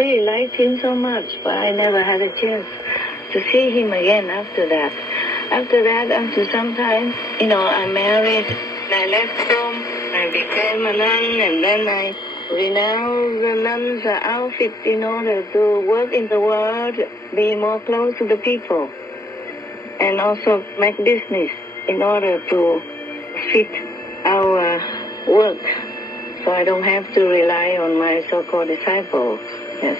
I really liked him so much, but I never had a chance to see him again after that. After some time, I married, I left home, I became a nun, and then I renounced the nun's outfit in order to work in the world, be more close to the people, and also make business in order to fit our work, so I don't have to rely on my so-called disciples. Yes.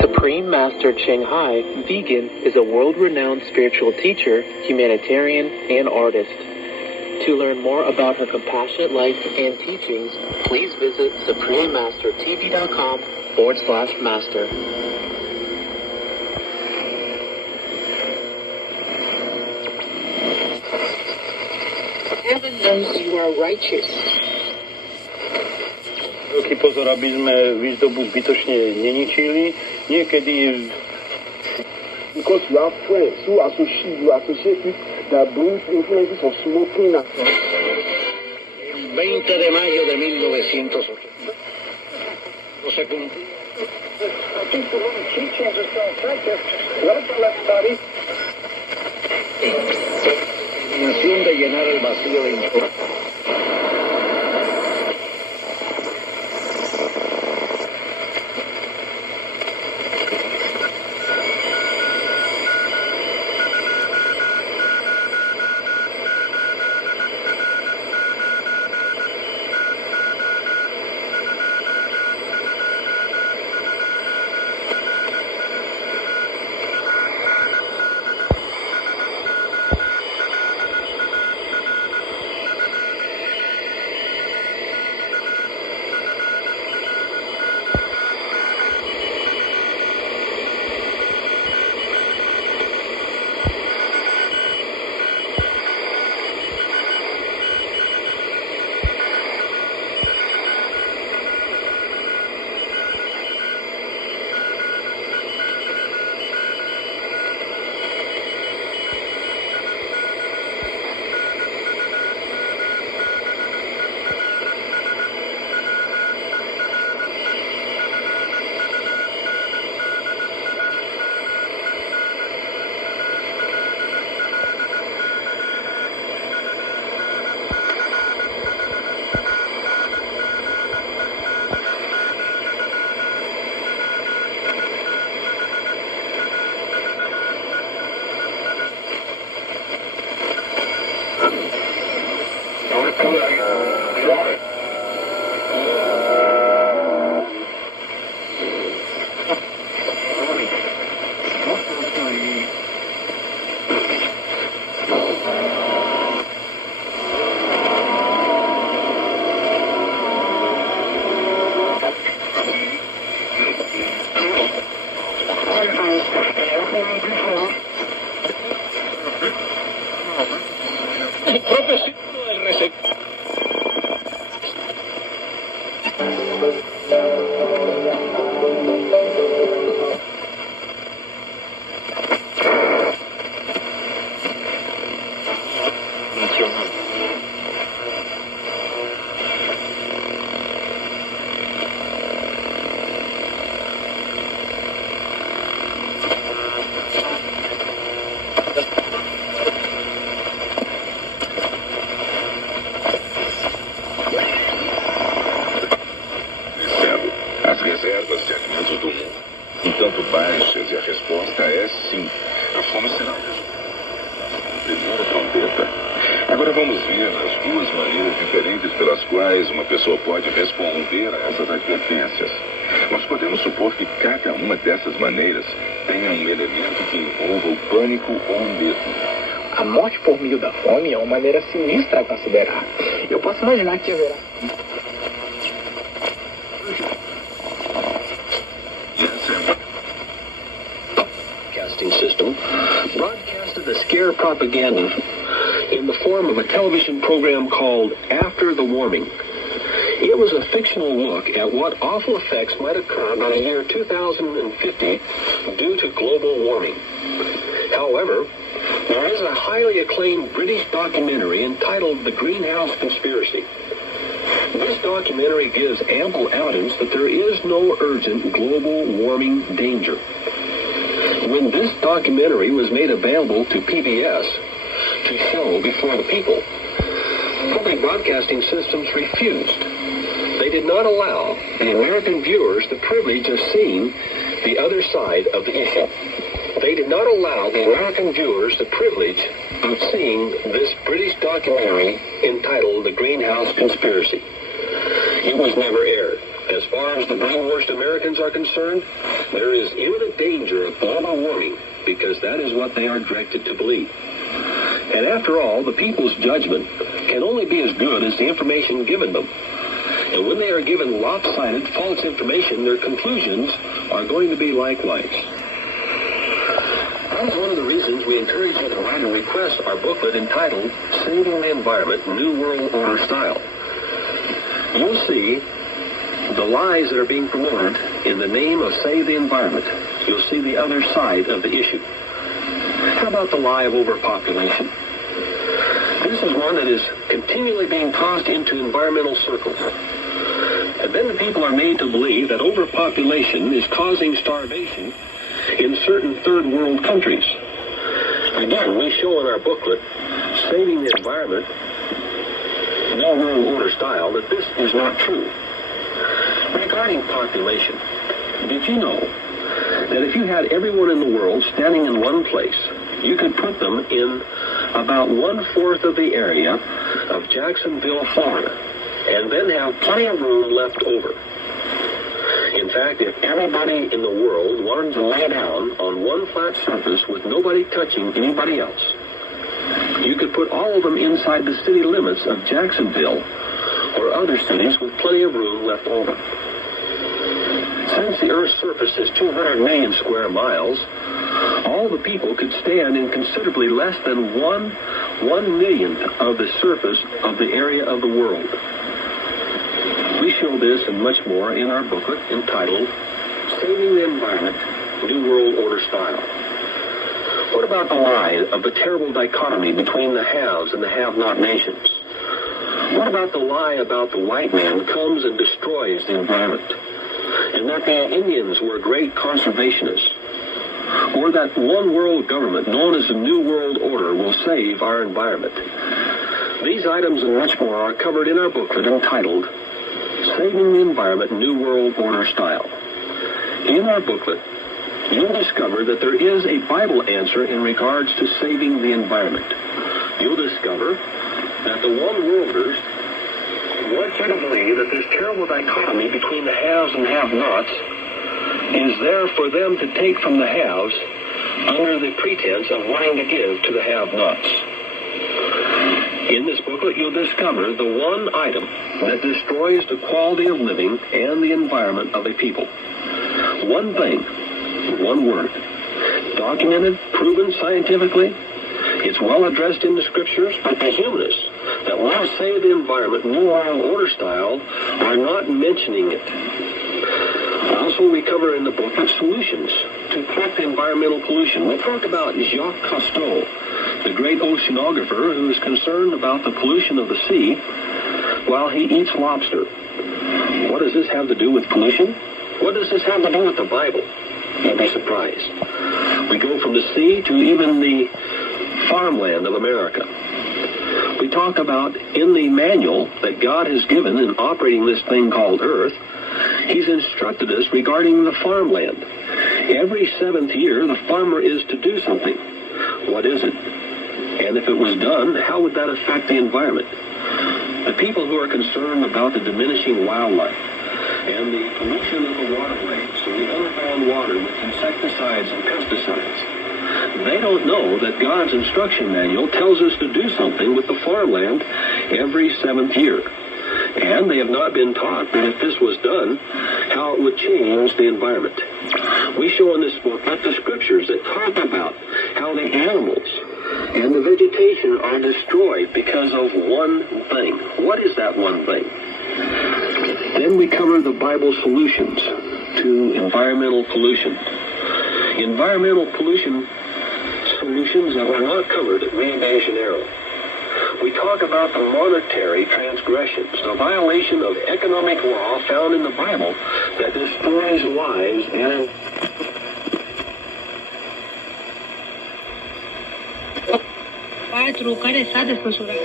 Supreme Master Ching Hai, vegan, is a world-renowned spiritual teacher, humanitarian, and artist. To learn more about her compassionate life and teachings, please visit suprememastertv.com/master. Heaven knows you are righteous. Veľký pozor, aby sme výzdobu zbytočne neničili. Niekedy because you have friends who associate with that brings influences of smoking and 20 de mayo de 1980 no se cumplió. De llenar el vacío de información. Agora vamos ver as duas maneiras diferentes pelas quais uma pessoa pode responder a essas advertências. Nós podemos supor que cada uma dessas maneiras tenha um elemento que envolva o pânico ou o medo. A morte por meio da fome é uma maneira sinistra a considerar. Eu posso imaginar que haverá. broadcasting system broadcasted the scare propaganda in the form of a television program called After the Warming. It was a fictional look at what awful effects might occur by the year 2050 due to global warming. However, there is a highly acclaimed British documentary entitled The Greenhouse Conspiracy. This documentary gives ample evidence that there is no urgent global warming danger. When this documentary was made available to PBS to show before the people, public broadcasting systems refused. They did not allow the American viewers the privilege of seeing the other side of the issue. They did not allow the American viewers the privilege of seeing this British documentary entitled The Greenhouse Conspiracy. It was never aired. As far as the brainwashed Americans are concerned, there is imminent danger of global warming because that is what they are directed to believe. And after all, the people's judgment can only be as good as the information given them. And when they are given lopsided, false information, their conclusions are going to be likewise. That is one of the reasons we encourage you to write and request our booklet entitled Saving the Environment, New World Order Style. You'll see the lies that are being promoted in the name of Save the Environment. You'll see the other side of the issue. How about the lie of overpopulation? This is one that is continually being tossed into environmental circles. And then the people are made to believe that overpopulation is causing starvation in certain third world countries. Again, we show in our booklet, Saving the Environment, New World Order Style, that this is not true. Regarding population, did you know that if you had everyone in the world standing in one place, you could put them in about 1/4 of the area of Jacksonville, Florida, and then have plenty of room left over? In fact, if everybody in the world wanted to lay down on one flat surface with nobody touching anybody else, you could put all of them inside the city limits of Jacksonville or other cities with plenty of room left over. Since the Earth's surface is 200 million square miles, all the people could stand in considerably less than 1/1,000,000th of the surface of the area of the world. We show this and much more in our booklet entitled Saving the Environment, New World Order Style. What about the lie of the terrible dichotomy between the haves and the have-not nations? What about the lie about the white man comes and destroys the environment, and that the Indians were great conservationists, or that one world government known as the New World Order will save our environment? These items and much more are covered in our booklet entitled Saving the Environment, New World Order Style. In our booklet, you'll discover that there is a Bible answer in regards to saving the environment. You'll discover that the one-worlders want you to believe that this terrible dichotomy between the haves and have-nots is there for them to take from the haves under the pretense of wanting to give to the have-nots. In this booklet, you'll discover the one item that destroys the quality of living and the environment of a people. One thing, one word, documented, proven scientifically. It's well addressed in the scriptures, but the humanists that want to save the environment, New World Order style, are not mentioning it. Also, we cover in the booklet solutions to correct environmental pollution. We talk about Jacques Cousteau, the great oceanographer who is concerned about the pollution of the sea while he eats lobster. What does this have to do with pollution? What does this have to do with the Bible? You'd be surprised. We go from the sea to even the farmland of America. We talk about in the manual that God has given in operating this thing called Earth, He's instructed us regarding the farmland. Every 7th year, the farmer is to do something. What is it? And if it was done, how would that affect the environment? The people who are concerned about the diminishing wildlife and the pollution of the waterways and the underground water with insecticides and pesticides, they don't know that God's instruction manual tells us to do something with the farmland every 7th year. And they have not been taught that if this was done, how it would change the environment. We show in this book that the scriptures that talk about the animals and the vegetation are destroyed because of one thing. What is that one thing? Then we cover the Bible's solutions to environmental pollution. Environmental pollution solutions that were not covered at Rio de Janeiro. We talk about the monetary transgressions, the violation of economic law found in the Bible that destroys lives and care s-a desfășurat.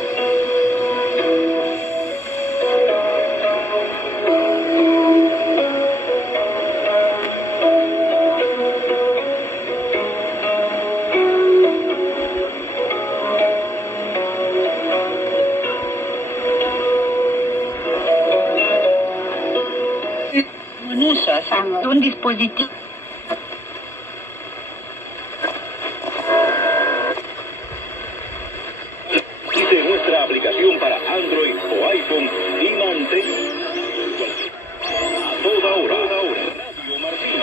Mânușă sau un dispozitiv. Nuestra aplicación para Android o iPhone y mantén a toda hora. Radio Martín.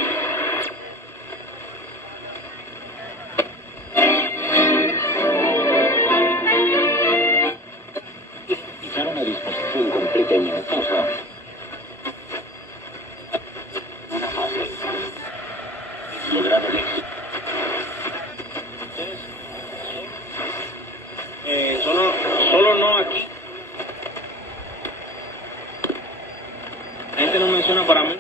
Usar una disposición completa y minutosa. Una fase. Lograr el éxito. Solo no aquí. Este no me suena para mí.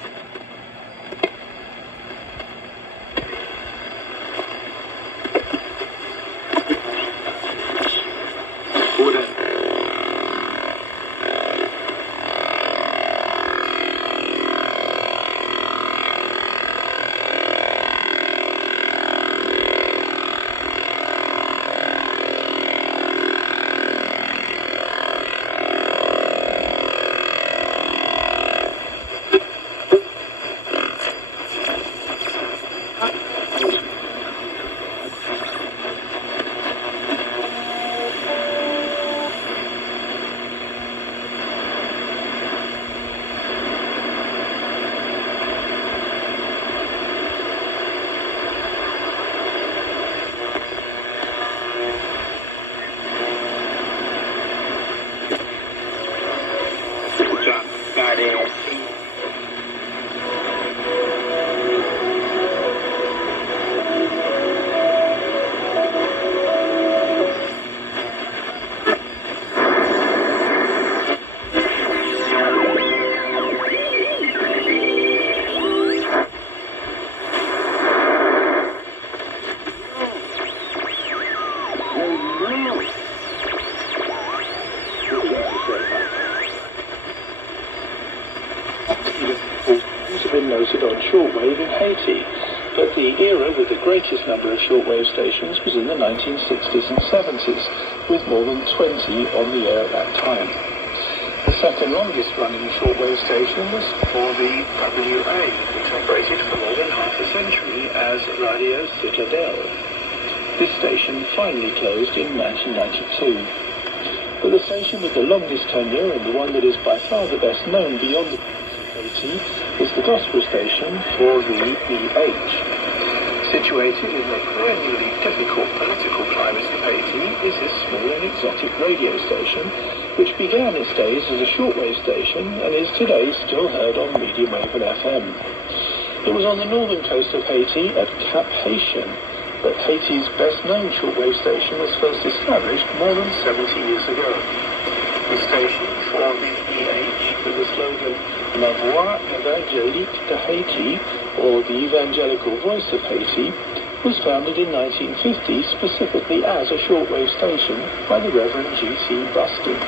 Noted on shortwave in Haiti, but the era with the greatest number of shortwave stations was in the 1960s and 70s, with more than 20 on the air at that time. The second longest running shortwave station was for the WA, which operated for more than half a century as Radio Citadelle. This station finally closed in 1992. But the station with the longest tenure, and the one that is by far the best known beyond the Haiti, is the gospel station for the EH. Situated in the perennially difficult political climate of Haiti is this small and exotic radio station, which began its days as a shortwave station and is today still heard on medium wave and FM. It was on the northern coast of Haiti at Cap Haitien, but Haiti's best-known shortwave station was first established more than 70 years ago. The station for the EH, with the slogan La Voix Évangélique de Haiti, or the Evangelical Voice of Haiti, was founded in 1950 specifically as a shortwave station by the Reverend G.C. Buston.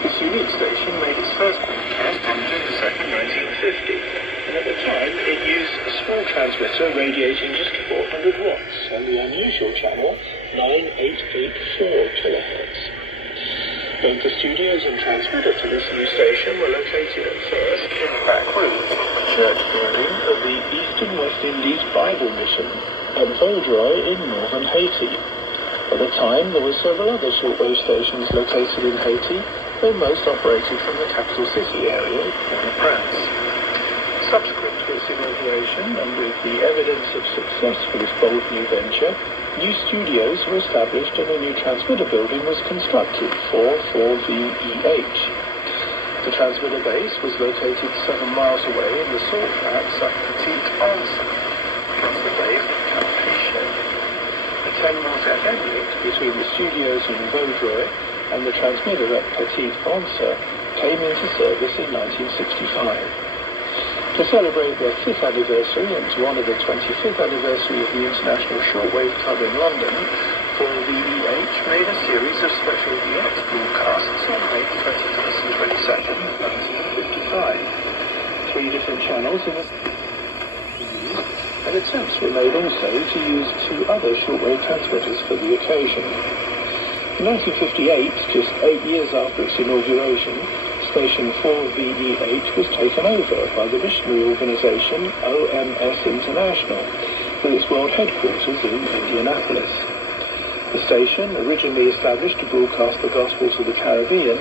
This unique station made its first broadcast on June 2nd, 1950, and at the time it used a small transmitter radiating just 400 watts on the unusual channel 9884 kHz. Both the studios and transmitter to this new station were located at first in the back rooms of the church building of the East and West Indies Bible Mission at Vaudreuil in northern Haiti. At the time, there were several other shortwave stations located in Haiti, though most operated from the capital city area, Port-au-Prince. Subsequent to its its inauguration, and with the evidence of success for this bold new venture, new studios were established and a new transmitter building was constructed for 4VEH. The transmitter base was located 7 miles away in the salt flats at Petite Anse. Across the bay from Cap-Pichet. The 10-watt FM link between the studios in Vaudreuil and the transmitter at Petite Anse came into service in 1965. To celebrate their 5th anniversary and to honour the 25th anniversary of the International Shortwave Club in London, 4VEH made a series of special direct broadcasts on May 21st and 22nd, 1955. 3 different channels in the... and attempts were made also to use 2 other shortwave transmitters for the occasion. In 1958, just 8 years after its inauguration, Station 4VEH was taken over by the missionary organisation OMS International, with its world headquarters in Indianapolis. The station, originally established to broadcast the Gospels of the Caribbean,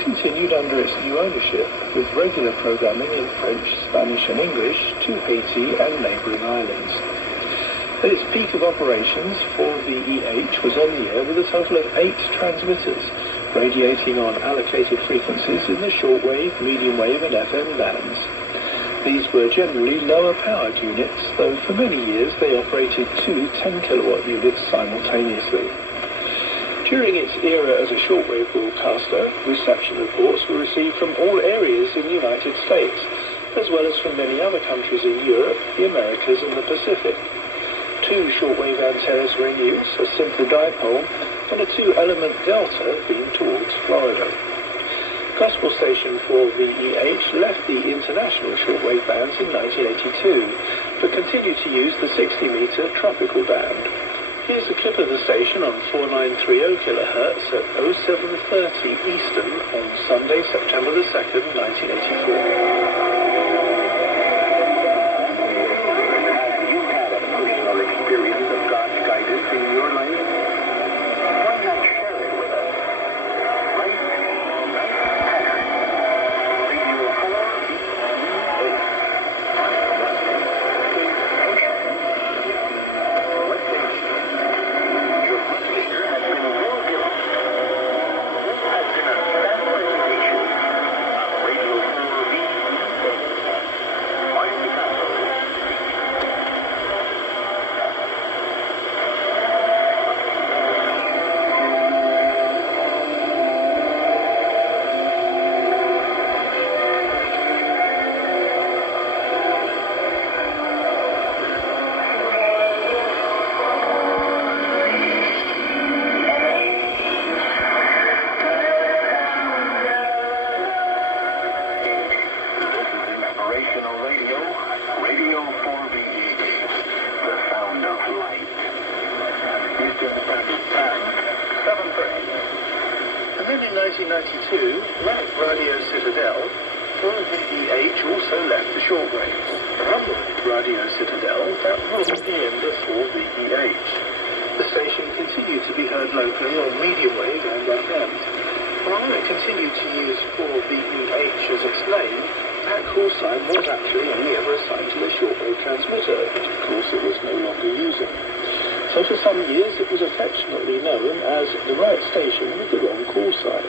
continued under its new ownership, with regular programming in French, Spanish and English to Haiti and neighbouring islands. At its peak of operations, 4VEH was on the air with a total of 8 transmitters, radiating on allocated frequencies in the shortwave, medium wave and FM bands. These were generally lower powered units, though for many years they operated 2 10-kilowatt units simultaneously. During its era as a shortwave broadcaster, reception reports were received from all areas in the United States, as well as from many other countries in Europe, the Americas and the Pacific. 2 shortwave antennas were in use, a simple dipole, and a 2-element delta being towards Florida. Gospel station 4VEH left the international shortwave bands in 1982, but continued to use the 60-meter tropical band. Here's a clip of the station on 4930 kHz at 0730 Eastern on Sunday, September the 2nd, 1984. And then in 1992, like Radio Citadel, 4VEH also left the shortwave. Unlike Radio Citadel, that wasn't the end of 4VEH. The station continued to be heard locally on medium wave and FM. While it continued to use 4VEH as its name, that call sign was actually only ever assigned to the shortwave transmitter, which of course it was no longer using. So for some years it was affectionately known as the right station with the wrong call sign.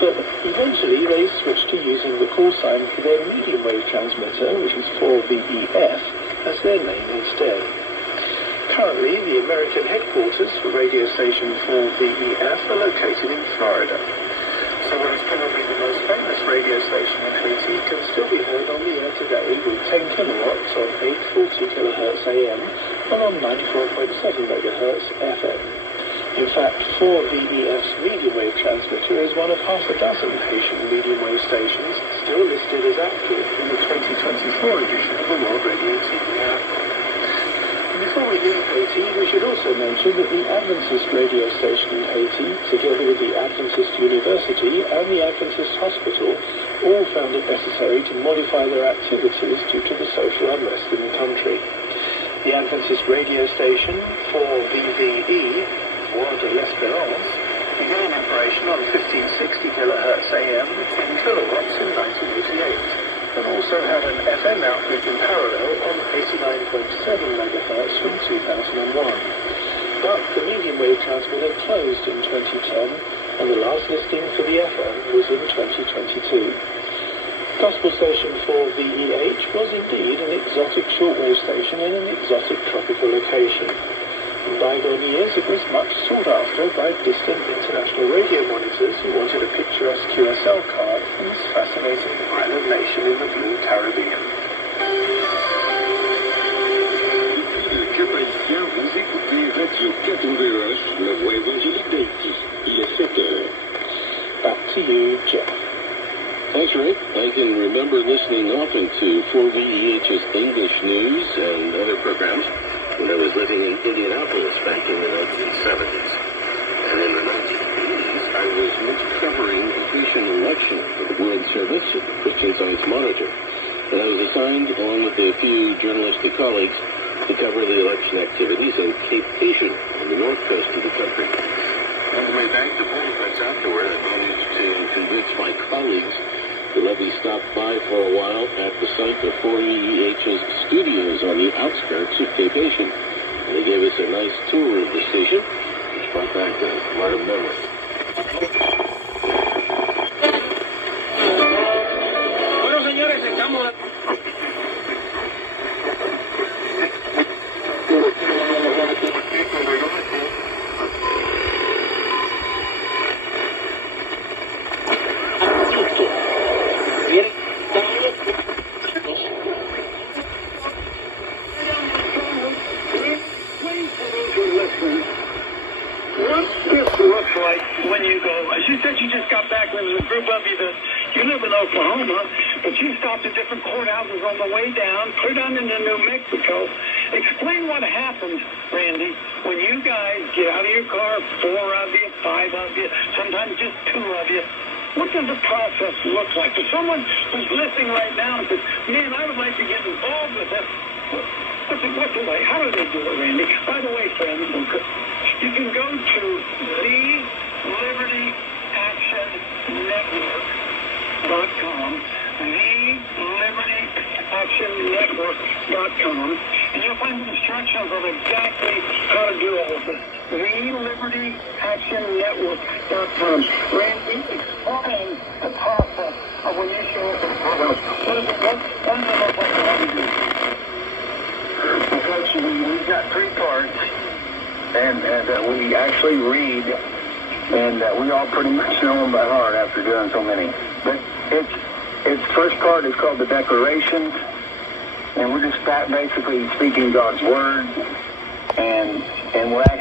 But eventually they switched to using the call sign for their medium wave transmitter, which is 4VEF, as their name instead. Currently, the American headquarters for radio station 4VEF are located in Florida. So what is probably the most famous radio station in Haiti can still be heard on the air today with 10 kilowatts on 840 kHz AM and on 94.7 MHz FM. In fact, 4VEF's medium wave transmitter is one of half a dozen Haitian medium wave stations still listed as active in the 2024 edition of the World Radio TV app. Before we leave Haiti, we should also mention that the Adventist radio station in Haiti, together with the Adventist University and the Adventist Hospital, all found it necessary to modify their activities due to the social unrest in the country. The Adventist radio station, 4VVE, Voix de l'Espérance, began operation on 1560 kHz AM, 10 kilowatts in 1988. and also had an FM output in parallel on 89.7 megahertz from 2001. But the medium wave transmitter closed in 2010, and the last listing for the FM was in 2022. Gospel station for VEH was indeed an exotic shortwave station in an exotic tropical location. In bygone years, it was much sought after by distant international radio monitors who wanted a picturesque QSL card from this fascinating island nation in the blue Caribbean. Vous écoutez Radio 4VH, la voix évangélique d'Haïti. Il est 7h. Back to you, Jeff. Thanks, Rick. I can remember listening often to 4VEH's English news and other programs when I was living in Indianapolis back in the 1970s. And in the 1980s, I was covering the Christian election for the World Service at the Christian Science Monitor. And I was assigned, along with a few journalistic colleagues, to cover the election activities in Cape Haitian on the north coast of the country. On the way back to Port-au-Prince afterward, I managed to convince my colleagues to let me stop by for a while at the site of 4VEH's studios on the outskirts of Cape Haitian. They gave us a nice tour of the station, which brought back a lot of memories. Bueno, señores, estamos... She said she just got back with a group of you that you live in Oklahoma, but you stopped at different courthouses on the way down, clear down into New Mexico. Explain what happened, Randy, when you guys get out of your car, 4 of you, 5 of you, sometimes just 2 of you. What does the process look like? For someone who's listening right now and says, man, I would like to get involved with this. What's the way? How do they do it, Randy? By the way, friends, you can go to LibertyActionNetwork.com, LibertyActionNetwork.com, and you'll find instructions on exactly how to do all of this. LibertyActionNetwork.com. Randy, explain the process of when you show up in the courthouse. What does it look like? How do you do it? We've got 3 cards, and we actually read, and we all pretty much know them by heart after doing so many. But its first card is called the Declarations, and we're just basically speaking God's Word, and we're actually